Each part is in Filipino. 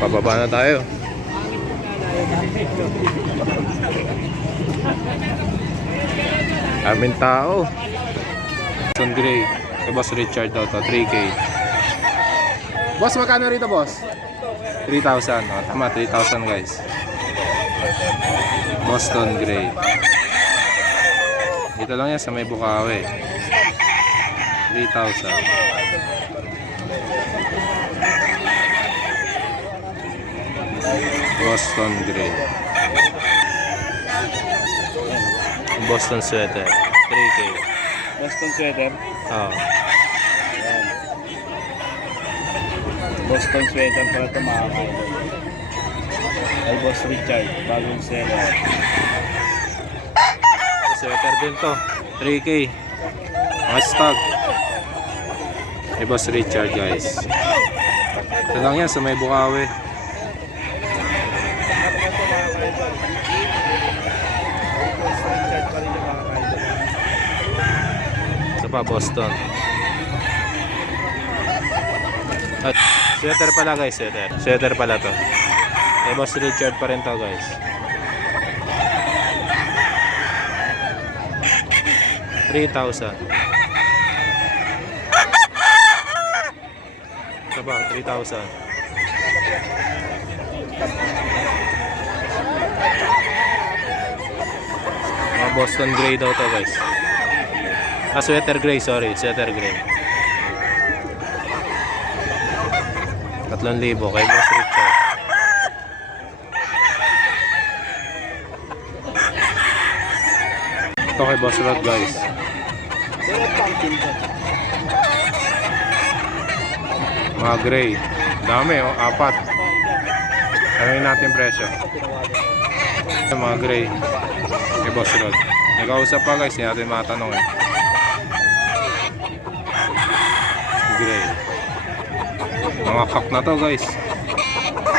Pababa na tayo. Aming tao. Son Gray. Kay Boss Richard daw to. 3K. Boss, magkano rito, boss? 3,000. O, tama, 3,000 guys. Boston Gray. Dito lang yan sa may Bukawi. 3,000. Boston Gray. Boston Sweater 3K. Boston sweater. Oh. Ayan. Boston sweater para ito mga kaidol. Ay Boss Richard, bagong seller. Sweater din to 3K. Mga stock. Ay Boss Richard guys. Ito lang yan sa may Bukawi. Ito pa Boston. At sweater pala guys, sweater. Sweater pala to. Ay Boss Richard pa rin to guys. $3,000. Ito ba? 3,000. Mga Boston Gray daw to guys. Sweater Gray, sorry. Sweater Gray. 3,000 kay Boss Richard. Ito kay Boss Rod guys. Mga gray. Dami oh, 4. Tanungin natin presyo. Mga gray. Kay Boss Rod. Nag-ausap pa guys, hindi natin matanong eh. Gray. Mga kak na to guys.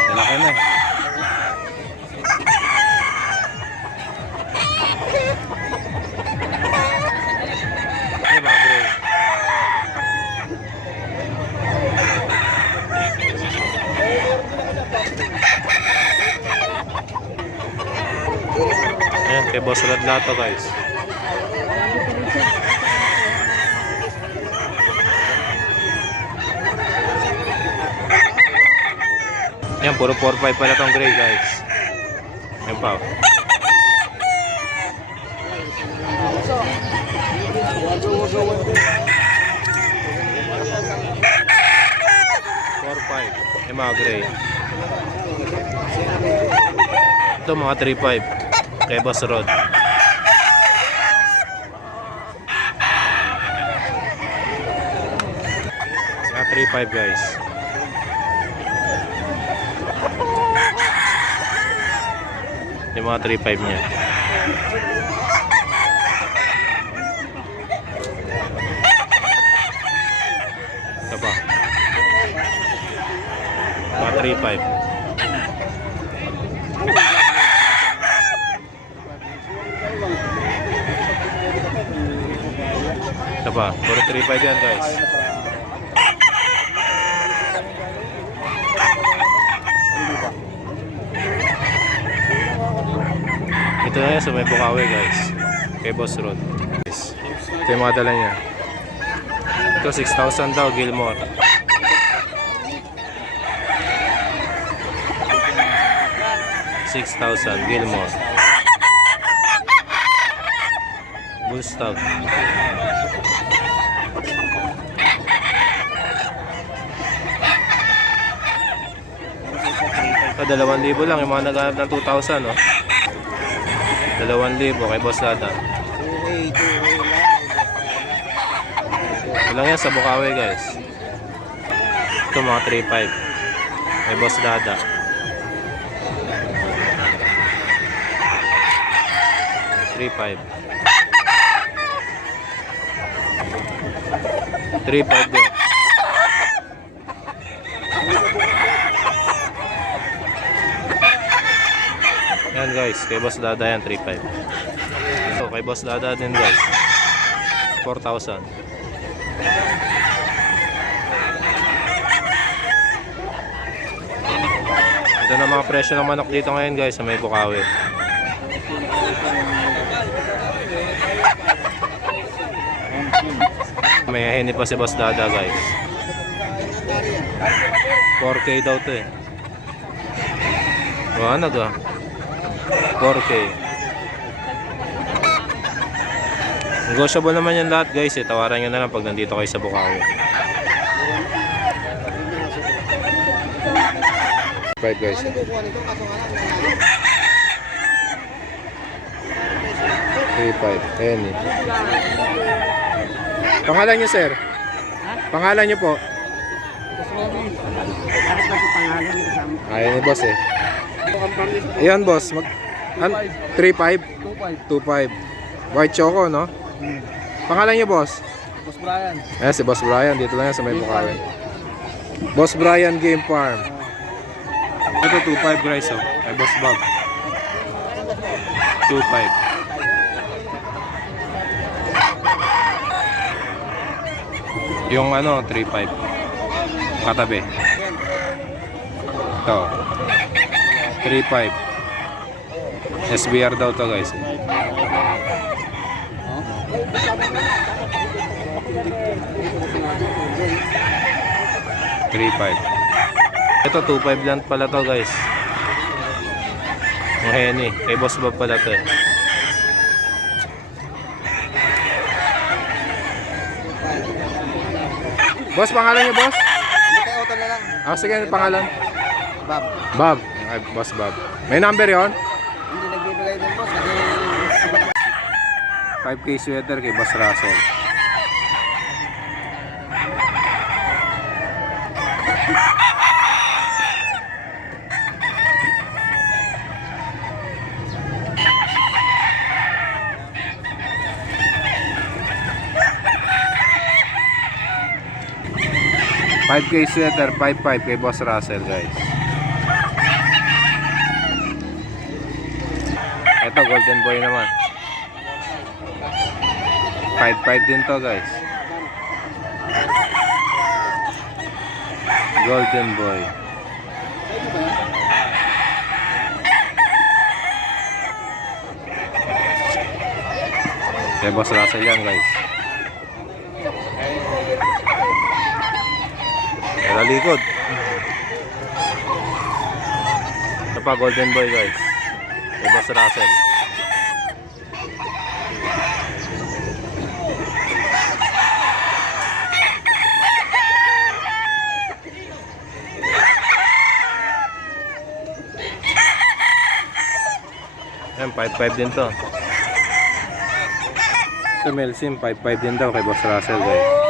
Malaki na eh. Ay, mga gray. Ayan, kay Boss Rod na to guys. Ayan, puro 4-5 pala tong gray guys. Ayan pa. 4-5. Yung mga gray. Ito mga 3-5. Kay Boss Rod. Mga 3-5 guys. Yung mga 3-5 niya. Ito ba? Mga 3-5. Ito ba? Puro 3-5 yan guys. Ito na yan sa may Bukawi guys. Kay Boss Rod. Ito yung mga dala niya. Ito 6,000 daw Gilmore. $6,000 Gilmore. Bullstag. Ito 2,000 lang yung mga naghanap ng 2,000 oh. 2,000 kay Boss Dada. Ito lang yan sa Bukawi guys. Ito mga 3-5 kay Boss Dada. 3-5 din. Yan guys, kay Boss Dada yan 3-5. So kay Boss Dada din guys 4,000. Ito na mga presyo ng manok dito ngayon guys sa may Bukawi. May heni pa si Boss Dada guys. 4K daw to eh. Wanag ah. 4K. Negotiable naman yan lahat guys eh. Tawaran nyo na lang pag nandito kayo sa Bukawi. 5 guys. 3.5. Ayan eh. Pangalan nyo sir? Pangalan nyo po? Ayan ni boss eh. Ayan boss. 3.5? 2.5. White choco no? Pangalan nyo boss? Boss Brian. Ayan si Boss Brian. Dito lang yan sa may Bukawi. Boss Brian Game Farm. Ito 2.5 guys oh. Ay Boss Bob. 2.5. Yung ano 3.5. Katabi. Ito. 3.5. SBR daw to guys. Ito 2.5 lang pala to guys. Yung heni. Kay Boss Bob pala to eh. Boss, pangalan niyo boss? Hindi kayo auto na lang. Ah, sige, ano pangalan? Bob. Bob. Ay, Boss Bob. May number yon? Hindi nagbibigay ng boss kasi 5K sweater kay Boss Russell. $5K sweater, 5.5 kay Boss Russell guys. Ito golden boy naman. 5.5 din to guys. Golden boy. Kay Boss Russell yan guys. Sa likod. Ito pa golden boy guys. Kay Boss Russell. Ayan, 5.5 din to. Sa Melsim, 5.5 din daw kay Boss Russell guys.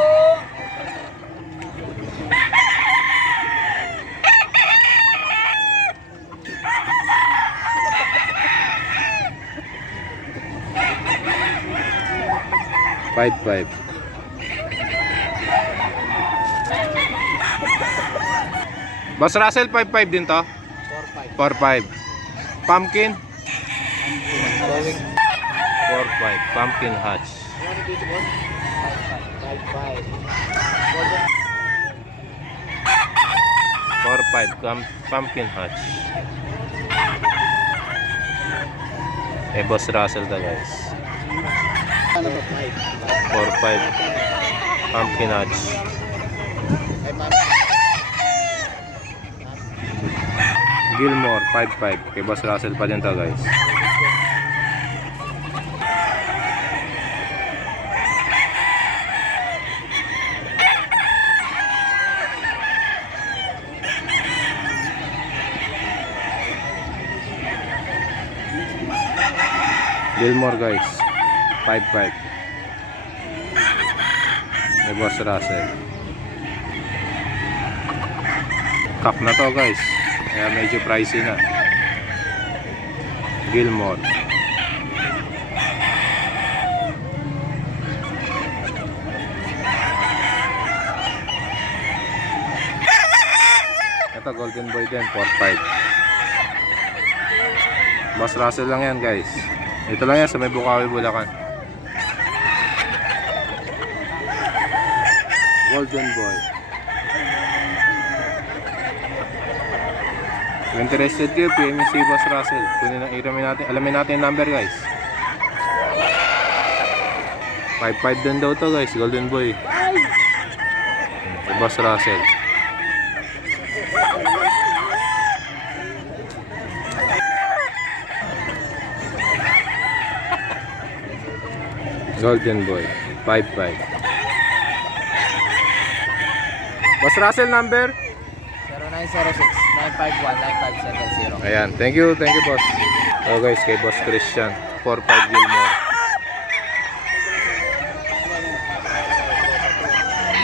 $5.5. Boss Russell, 5.5 din to? 4.5. Pumpkin? 4.5. Pumpkin hatch. 4.5. Pumpkin hatch. Eh, Boss Russell to guys. 4.5. Pumpkin hatch. Gilmore 5.5. Kay Boss Russell pa din to guys. Gilmore guys 5.5 may Boss Russell. Cup na to guys, kaya medyo pricey na. Gilmore ito golden boy din 4.5. Boss Russell lang yan guys. Ito lang yan sa may Bukawi, Bulacan. Golden boy. Kung interested kayo, PM si Boss Russell. Alamin natin yung number guys. 5'5 din daw to guys, Golden Boy. Si Boss Russell. Golden Boy, 5'5. Boss Russell number? 0906-951-9570. Ayan, thank you boss. So guys, kay Boss Christian, 4'5 Gilmore.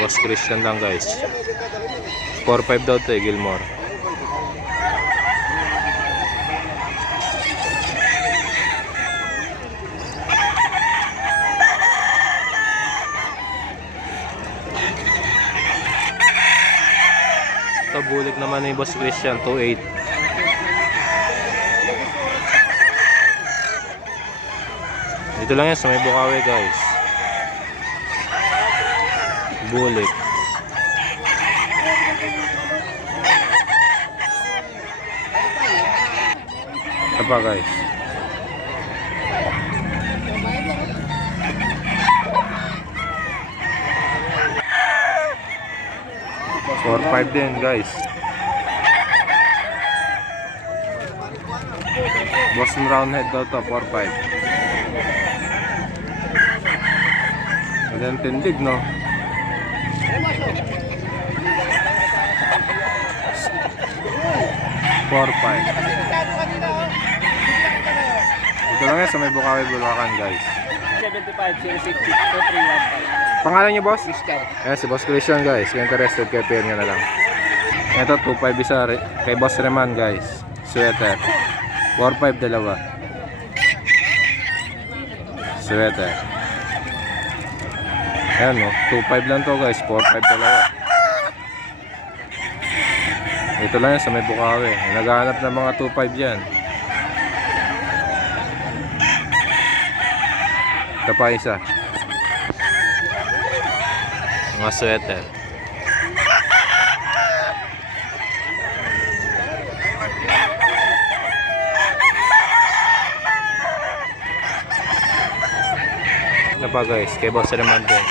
Boss Christian lang guys. 4'5 daw to Gilmore. Ito bulik naman ni Boss Christian, 2'8. Dito lang yan sa may Bukawi guys. Bulik. Ito pa guys. Four 5 din guys. Boston Roundhead daw to, 4'5. Magandang tindig no. 4'5. Ito lang yan sa may Bukawi, Bulacan guys. 75-06-2315. Pangalan niyo boss? Christian. Ayan si Boss Christian guys. Kung interested kayo, PM nyo na lang. Ito 2'5 isa kay Boss Reman guys. Sweater. 4'5 dalawa. Sweater. Ayan no. 2'5 lang to guys. 4'5 dalawa. Ito lang yan sa may Bukawi. Naghahanap ng mga 2'5 yan. Ito pa isa. Mga sweater. Ito pa guys, kay Boss Reman din.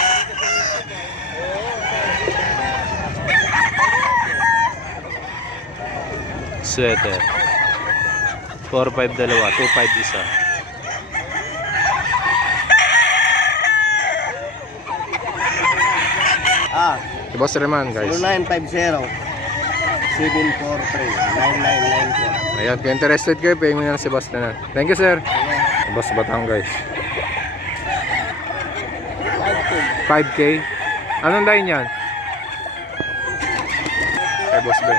Sweater. 4'5 dalawa, 2'5 isa. Si Boss Reman guys. 0950-743-9994. Ayan, kung interested kayo, pay mo na si Boss na. Thank you sir. Boss Batang guys. 5K. Anong line yan? Kay Boss Ben.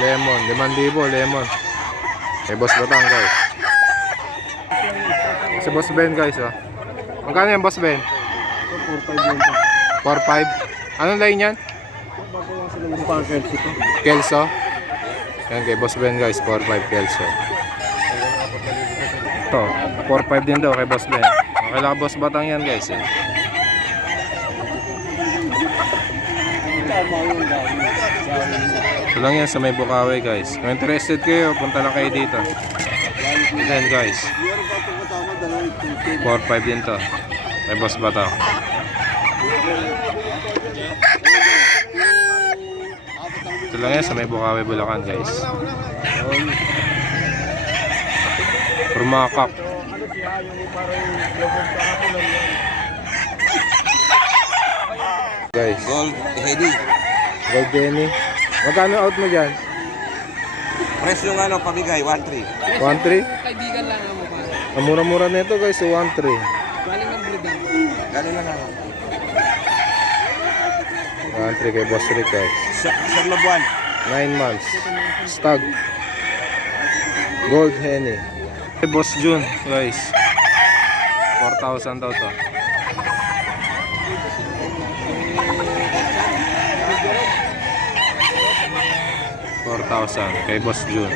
Lemon. 5,000 lemon. Kay Boss Batang guys. Si Boss Ben guys oh. Magkano yan Boss Ben? 4'5. Anong line yan? Kelso. Yan kay Boss Ben guys, 4'5 Kelso. Ito, 4'5 din daw kay Boss Ben. Okay lang Boss Batang yan guys eh. Ito lang yan sa may Bukawi guys. Kung interested kayo, punta lang kayo dito. Then guys, 4'5 din to kay Boss Batang. Ito lang yan sa may Bukawi, Bulacan guys. Rumakak. Guys, Gold Heady. Gold Jenny. Magkano out mo dyan? Presyo ng pabigay, 1.3. 1.3? Kaibigan lang ang mukha. Ang mura-mura nito guys, so 1.3. Galing ng breeding. Galing na lang. 1.3 kay Boss Rick guys. Sir Labuan. 9 months. Stag. Gold Henny. Kay Boss June guys. 4,000 daw to. $4,000 kay Boss June.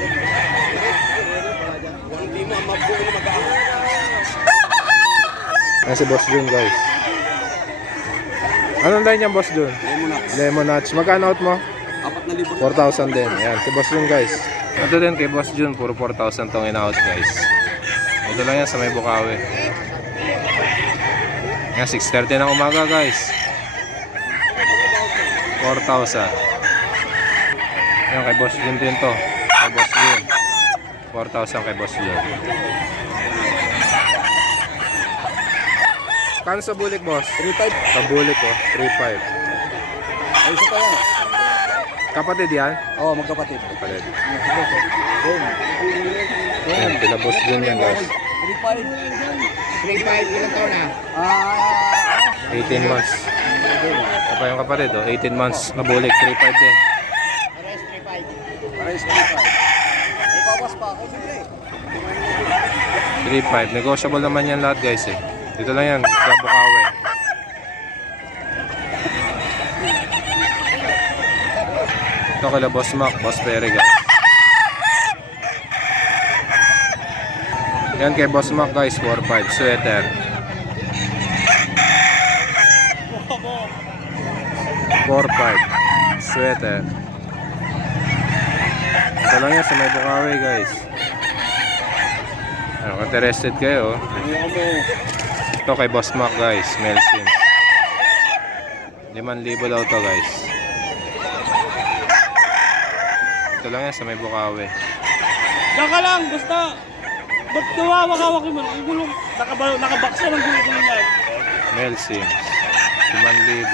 Ayan si Boss June guys. Anong line niya Boss June? Lemon Nuts. Magkano out mo? 4,000 din. Ayan, kay Boss Jun guys. Ito din kay Boss Jun, puro 4,000 tong in-out guys. Ito lang yan sa may Bukawi. Ayan, 6:30 ng umaga guys. 4,000. Ayan, kay Boss Jun din to. Kay Boss Jun. 4,000 kay Boss Jun. Kano sa bulik, boss? 3,500. Sa bulik, oh. 3,500. Ay, isa pa yan. Kapatid yan? Oo, magkapatid. Kapatid. Boom. Ayan, pila Boss Jun yan, guys. 3.5, ilang taon na? 18 months. Ito pa yung kapatid, oh. 18 months na bulik. 3,500 din. Pares 3,500. May bawas pa ako, siyempre. 3,500. Negotiable naman yan lahat, guys, eh. Dito lang yan, sa Bukawi. Ito kala Boss Mac, Boss Perry, guys. Yan kay Boss Mac, guys, 4,500. Sweater. 4,500. Sweater. Ito lang yan sa may Bukawi, guys. Kung interested kayo, ito kay Boss Mac, guys, male sims. 5,000 daw to, guys. Ito lang yan sa may Bukawi. Diyan ka lang, basta. Ba't nawawak-hawak mo? Ang gulong, nakabaksa ng gulong niya. Male sims. 5,000.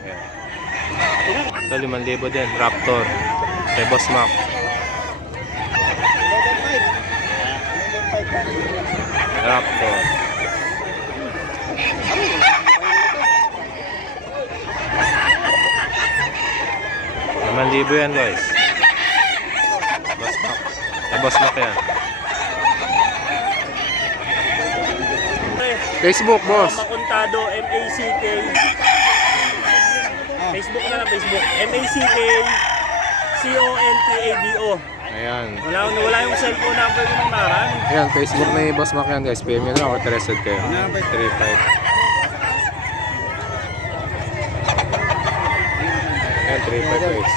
Ayan. Ito 5,000 din. Raptor. Kay Boss Mac. Raptor. Naman libo yan, guys. Boss Mac. Boss Mac yan. Facebook, boss. Makontado, M-A-C-K. Facebook na lang, Facebook. M-A-C-K C-O-N-T-A-D-O. Ayan. Wala yung cellphone number ko ng naran. Ayan, Facebook na yung Boss Mac yan, guys. PM nyo lang ako interested kayo. 3,500. Ayan, 3,500, guys.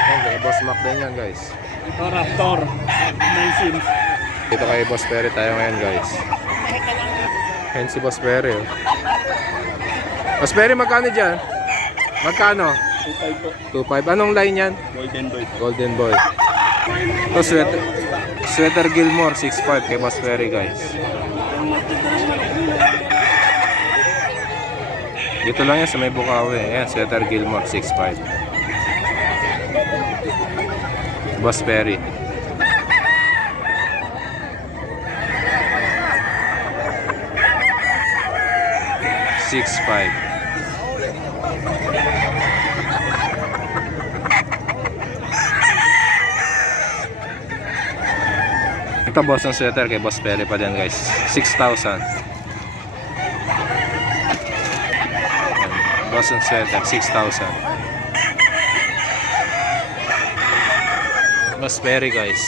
Ayan, kay Boss Mac din yan, guys. Ito, Raptor. 9 sims. Dito kay Boss Perry tayo ngayon, guys. Ayan si Boss Perry, oh. Boss Perry, magkano dyan? Magkano? 2,500. Anong line yan? Golden Boy. Golden Boy. Ito, Sweater Gilmore, 6,500 kay Boss Perry, guys. Dito lang yan sa may Bukawi. Ayan, Sweater Gilmore, 6,500. Boss Perry. $6,500. Ito boss ng sweater kay Boss Perry pa din, guys. 6,000. Boss ng sweater, 6,000. Boss Perry, guys.